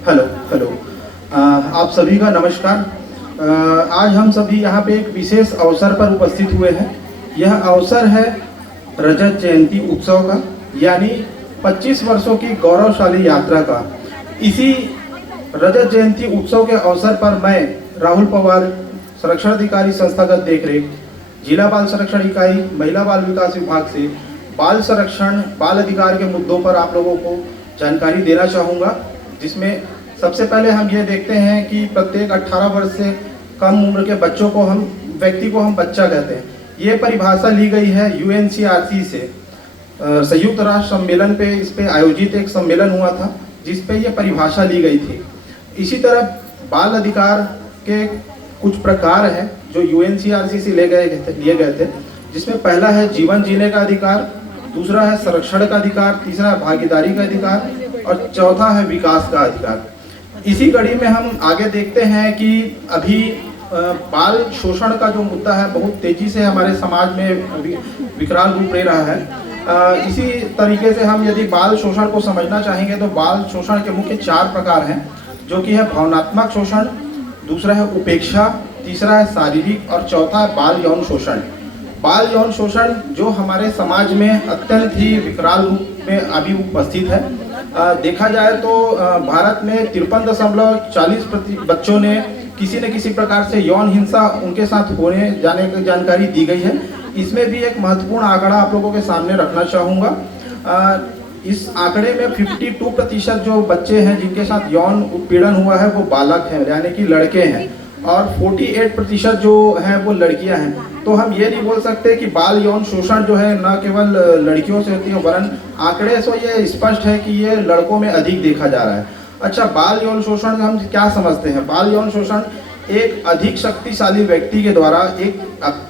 Hello hello. आप सभी का नमस्कार। आज हम सभी यहाँ पे एक विशेष अवसर पर उपस्थित हुए हैं। यह अवसर है रजत जयंती उत्सव का, यानी 25 वर्षों की गौरवशाली यात्रा का। इसी रजत जयंती उत्सव के अवसर पर मैं राहुल पवार, संरक्षण अधिकारी संस्थागत देखरेख, जिला बाल संरक्षण इकाई, महिला बाल विकास विभाग से बाल संरक्षण, बाल अधिकार के मुद्दों पर आप लोगों को जानकारी देना चाहूँगा। जिसमें सबसे पहले हम ये देखते हैं कि प्रत्येक 18 वर्ष से कम उम्र के बच्चों को व्यक्ति को हम बच्चा कहते हैं। ये परिभाषा ली गई है UNCRC से। संयुक्त राष्ट्र सम्मेलन पे इस पे आयोजित एक सम्मेलन हुआ था जिस पे ये परिभाषा ली गई थी। इसी तरह बाल अधिकार के कुछ प्रकार हैं जो UNCRC से लिए गए थे, जिसमें पहला है जीवन जीने का अधिकार, दूसरा है संरक्षण का अधिकार, तीसरा है भागीदारी का अधिकार और चौथा है विकास का अधिकार। इसी कड़ी में हम आगे देखते हैं कि अभी बाल शोषण का जो मुद्दा है बहुत तेजी से हमारे समाज में विकराल रूप ले रहा है। इसी तरीके से हम यदि बाल शोषण को समझना चाहेंगे तो बाल शोषण के मुख्य 4 प्रकार हैं, जो कि है भावनात्मक शोषण, दूसरा है उपेक्षा, तीसरा है शारीरिक और चौथा है बाल यौन शोषण। बाल यौन शोषण जो हमारे समाज में अत्यंत ही विकराल रूप में अभी उपस्थित है। देखा जाए तो भारत में 53.40% बच्चों ने किसी न किसी प्रकार से यौन हिंसा उनके साथ होने जाने की जानकारी दी गई है। इसमें भी एक महत्वपूर्ण आंकड़ा आप लोगों के सामने रखना चाहूँगा। इस आंकड़े में 52% जो बच्चे हैं जिनके साथ यौन उत्पीड़न हुआ है वो बालक हैं, यानी कि लड़के हैं, और 48% जो हैं वो लड़कियां हैं। तो हम ये नहीं बोल सकते कि बाल यौन शोषण जो है न केवल लड़कियों से होती है, वरन आंकड़े से ये स्पष्ट है कि ये लड़कों में अधिक देखा जा रहा है। अच्छा, बाल यौन शोषण हम क्या समझते हैं? बाल यौन शोषण एक अधिक शक्तिशाली व्यक्ति के द्वारा एक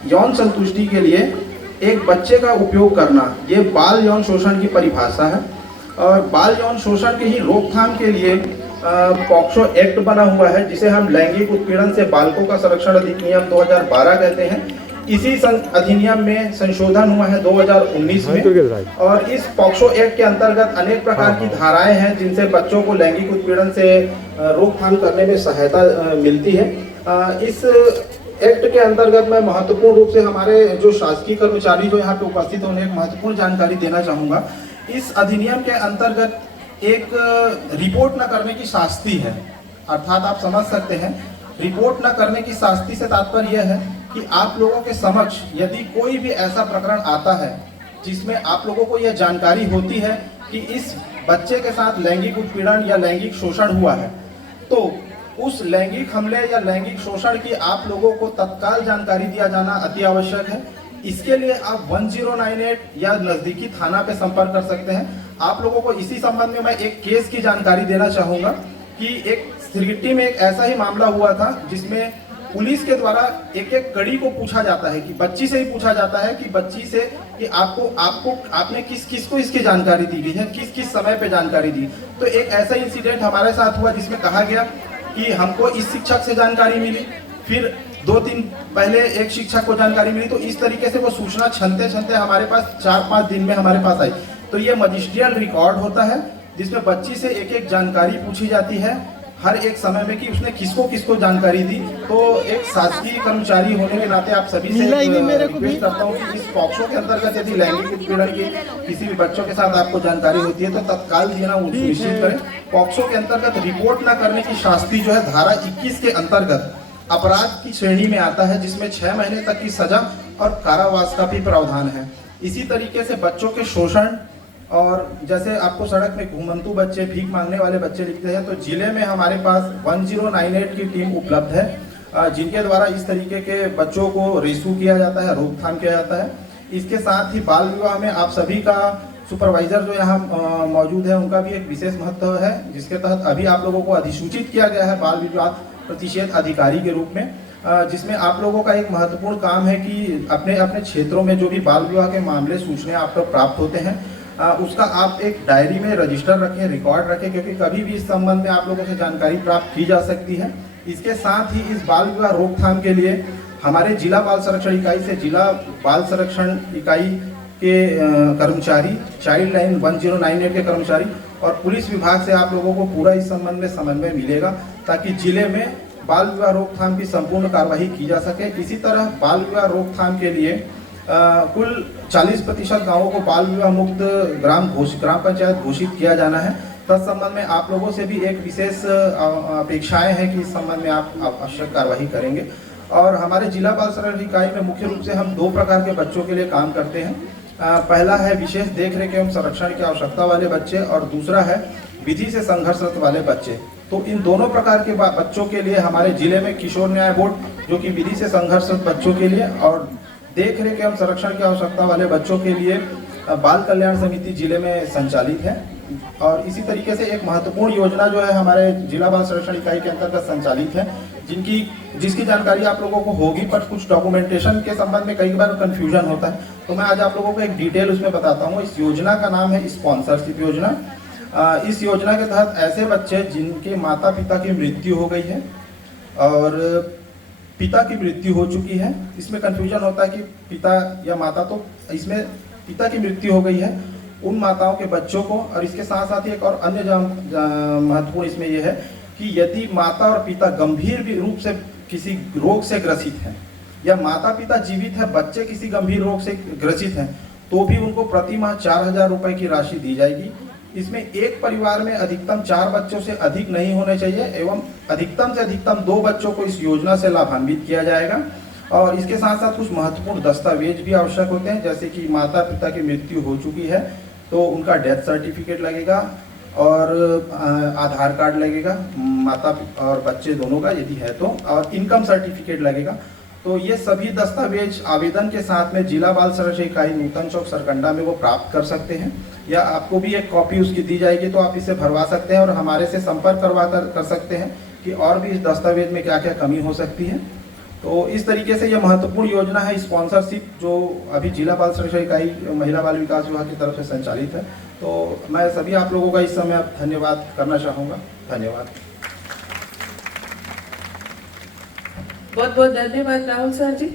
यौन संतुष्टि के लिए एक बच्चे का उपयोग करना, ये बाल यौन शोषण की परिभाषा है। और बाल यौन शोषण के ही रोकथाम के लिए पॉक्सो एक्ट बना हुआ है, जिसे हम लैंगिक उत्पीड़न से बालकों का संरक्षण अधिनियम 2012 कहते हैं। इसी अधिनियम में संशोधन हुआ है 2019 में, और इस पॉक्सो एक्ट के अंतर्गत अनेक प्रकार की धाराएं हैं जिनसे बच्चों को लैंगिक उत्पीड़न से रोकथाम करने में सहायता मिलती है। इस एक्ट के अंतर्गत मैं महत्वपूर्ण रूप से हमारे जो शासकीय कर्मचारी जो यहाँ पे उपस्थित होने एक महत्वपूर्ण जानकारी देना चाहूँगा। इस अधिनियम के अंतर्गत एक रिपोर्ट न करने की शास्ति है, अर्थात आप समझ सकते हैं रिपोर्ट न करने की शास्ति से तात्पर्य यह है कि आप लोगों के समक्ष यदि कोई भी ऐसा प्रकरण आता है जिसमें आप लोगों को यह जानकारी होती है कि इस बच्चे के साथ लैंगिक उत्पीड़न या लैंगिक शोषण हुआ है, तो उस लैंगिक हमले या लैंगिक शोषण की आप लोगों को तत्काल जानकारी दिया जाना अति आवश्यक है। इसके लिए आप 1098 या नजदीकी थाना पे संपर्क कर सकते हैं। आप लोगों को इसी संबंध में मैं एक केस की जानकारी देना चाहूँगा कि एक सिरगिट्टी में एक ऐसा ही मामला हुआ था जिसमें पुलिस के द्वारा एक एक कड़ी को पूछा जाता है कि बच्ची से ही पूछा जाता है कि बच्ची से कि आपने किस को इसकी जानकारी दी गई है, किस समय पे जानकारी दी। तो एक ऐसा इंसिडेंट हमारे साथ हुआ जिसमें कहा गया कि हमको इस शिक्षक से जानकारी मिली, फिर 2-3 पहले एक शिक्षक को जानकारी मिली, तो इस तरीके से वो सूचना छनते हमारे पास 4-5 दिन में हमारे पास आई। तो ये मजिस्ट्रियल रिकॉर्ड होता है जिसमें बच्ची से एक एक जानकारी पूछी जाती है हर एक समय में कि उसने किसको जानकारी दी। तो एक शासकीय कर्मचारी होने के नाते आप सभी से रिक्वेस्ट करता हूँ कि इस पॉक्सो के अंतर्गत यदि लैंगिक उत्पीड़न की किसी भी बच्चों के साथ आपको जानकारी होती है तो तत्काल देना सुनिश्चित करें। पॉक्सो के अंतर्गत रिपोर्ट न करने की शास्ति जो है धारा 21 के अंतर्गत अपराध की श्रेणी में आता है, जिसमें 6 महीने तक की सजा और कारावास का भी प्रावधान है। इसी तरीके से बच्चों के शोषण, और जैसे आपको सड़क में घुमंतू बच्चे, भीख मांगने वाले बच्चे लिखते हैं, तो जिले में हमारे पास 1098 की टीम उपलब्ध है जिनके द्वारा इस तरीके के बच्चों को रेस्क्यू किया जाता है, रोकथाम किया जाता है। इसके साथ ही बाल विवाह में आप सभी का सुपरवाइजर जो यहाँ मौजूद है उनका भी एक विशेष महत्व है, जिसके तहत अभी आप लोगों को अधिसूचित किया गया है बाल विवाह प्रतिषेध अधिकारी के रूप में, जिसमें आप लोगों का एक महत्वपूर्ण काम है कि अपने अपने क्षेत्रों में जो भी बाल विवाह के मामले सूचना आपको प्राप्त होते हैं उसका आप एक डायरी में रजिस्टर रखें, रिकॉर्ड रखें, क्योंकि कभी भी इस संबंध में आप लोगों से जानकारी प्राप्त की जा सकती है। इसके साथ ही इस बाल विवाह रोकथाम के लिए हमारे जिला बाल संरक्षण इकाई से जिला बाल संरक्षण इकाई के कर्मचारी, चाइल्ड लाइन 1098 के कर्मचारी और पुलिस विभाग से आप लोगों को पूरा इस संबंध में समन्वय मिलेगा, ताकि जिले में बाल विवाह रोकथाम की संपूर्ण कार्यवाही की जा सके। इसी तरह बाल विवाह रोकथाम के लिए कुल 40% गाँवों को बाल विवाह मुक्त ग्राम पंचायत घोषित किया जाना है। तत्संबंध में आप लोगों से भी एक विशेष अपेक्षाएं हैं कि इस संबंध में आप आवश्यक कार्रवाई करेंगे। और हमारे जिला बाल संरक्षण इकाई में मुख्य रूप से हम 2 प्रकार के बच्चों के लिए काम करते हैं। पहला है विशेष देखरेख एवं संरक्षण की आवश्यकता वाले बच्चे और दूसरा है विधि से संघर्षरत वाले बच्चे। तो इन दोनों प्रकार के बच्चों के लिए हमारे जिले में किशोर न्याय बोर्ड, जो कि विधि से संघर्षरत बच्चों के लिए, और देखरेख एवं संरक्षण की आवश्यकता वाले बच्चों के लिए बाल कल्याण समिति जिले में संचालित है। और इसी तरीके से एक महत्वपूर्ण योजना जो है हमारे जिला बाल संरक्षण इकाई के अंतर्गत संचालित है, जिसकी जानकारी आप लोगों को होगी, पर कुछ डॉक्यूमेंटेशन के संबंध में कई बार कंफ्यूजन होता है। तो मैं आज आप लोगों को एक डिटेल उसमें बताता हूँ। इस योजना का नाम है स्पॉन्सरशिप योजना। इस योजना के तहत ऐसे बच्चे जिनके माता पिता की मृत्यु हो गई है और पिता की मृत्यु हो चुकी है, इसमें कंफ्यूजन होता है कि पिता या माता, तो इसमें पिता की मृत्यु हो गई है उन माताओं के बच्चों को। और इसके साथ साथ एक और अन्य महत्वपूर्ण इसमें यह है कि यदि माता और पिता गंभीर रूप से किसी रोग से ग्रसित हैं या माता पिता जीवित है, बच्चे किसी गंभीर रोग से ग्रसित हैं, तो भी उनको प्रति माह 4000 रुपये की राशि दी जाएगी। इसमें एक परिवार में अधिकतम 4 बच्चों से अधिक नहीं होने चाहिए एवं अधिकतम से अधिकतम 2 बच्चों को इस योजना से लाभान्वित किया जाएगा। और इसके साथ साथ कुछ महत्वपूर्ण दस्तावेज भी आवश्यक होते हैं, जैसे कि माता पिता की मृत्यु हो चुकी है तो उनका डेथ सर्टिफिकेट लगेगा और आधार कार्ड लगेगा माता और बच्चे दोनों का यदि है तो, और इनकम सर्टिफिकेट लगेगा। तो ये सभी दस्तावेज आवेदन के साथ में जिला बाल संरक्षण इकाई नूतन चौक सरकंडा में वो प्राप्त कर सकते हैं, या आपको भी एक कॉपी उसकी दी जाएगी तो आप इसे भरवा सकते हैं और हमारे से संपर्क करवा कर सकते हैं कि और भी इस दस्तावेज में क्या क्या कमी हो सकती है। तो इस तरीके से यह महत्वपूर्ण योजना है स्पॉन्सरशिप, जो अभी जिला बाल संरक्षण इकाई महिला बाल विकास विभाग की तरफ से संचालित है। तो मैं सभी आप लोगों का इस समय धन्यवाद करना चाहूँगा। धन्यवाद। बहुत बहुत धन्यवाद राहुल सर जी।